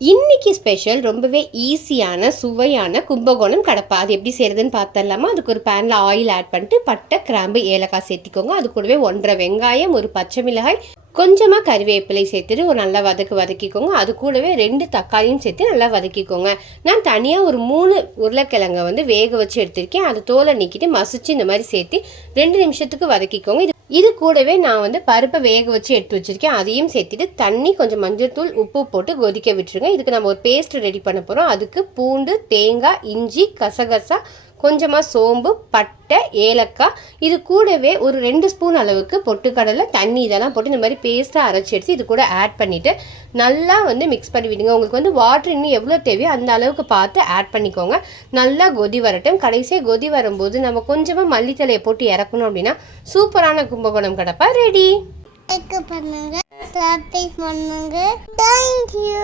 இன்னைக்கு ஸ்பெஷல் ரொம்பவே ஈஸியான சுவையான கும்பகோணம் கடப்பா. அது எப்படி செய்யறதுன்னு பார்த்துடலாமா? அதுக்கு ஒரு பேனில் ஆயில் ஆட் பண்ணிட்டு பட்டை, கிராம்பு, ஏலக்காய் சேர்த்திக்கோங்க. அது கூடவே 1.5 வெங்காயம், ஒரு பச்சை மிளகாய், கொஞ்சமாக கறிவேப்பிலை சேர்த்துட்டு ஒரு நல்லா வதக்கிக்கோங்க. அது கூடவே 2 தக்காளியும் சேர்த்து நல்லா வதக்கிக்கோங்க. நான் தனியாக ஒரு 3 உருளைக்கிழங்கை வேக வச்சு எடுத்திருக்கேன். அது தோலை நீக்கிட்டு மசிச்சு இந்த மாதிரி சேர்த்து 2 நிமிஷத்துக்கு வதக்கிக்கோங்க. இது கூடவே நான் பருப்பை வேக வச்சு எடுத்து வச்சிருக்கேன். அதையும் சேர்த்துட்டு தண்ணி, கொஞ்சம் மஞ்சள் தூள், உப்பு போட்டு கொதிக்க விட்டுருங்க. இதுக்கு நம்ம ஒரு பேஸ்ட் ரெடி பண்ண போகிறோம். அதுக்கு பூண்டு, தேங்காய், இஞ்சி, கசகசா, கொஞ்சமாக சோம்பு, பட்டை, ஏலக்காய், இது கூடவே ஒரு 2 ஸ்பூன் அளவுக்கு பொட்டுக்கடலை, தண்ணி இதெல்லாம் போட்டு இந்த மாதிரி பேஸ்ட்டாக அரைச்சி எடுத்து இது கூட ஆட் பண்ணிவிட்டு நல்லா மிக்ஸ் பண்ணி விடுங்க. உங்களுக்கு வாட்டர் இன்னும் எவ்வளோ தேவையோ அந்த அளவுக்கு பார்த்து ஆட் பண்ணிக்கோங்க. நல்லா கொதி வரட்டும். கடைசியாக கொதி வரும்போது நம்ம கொஞ்சமாக மல்லித்தலையை போட்டு இறக்கணும் அப்படின்னா சூப்பரான கும்பகோணம் கடப்பா ரெடி. பண்ணுங்க, சப்ஸ்கிரைப் பண்ணுங்க. தேங்க்யூ.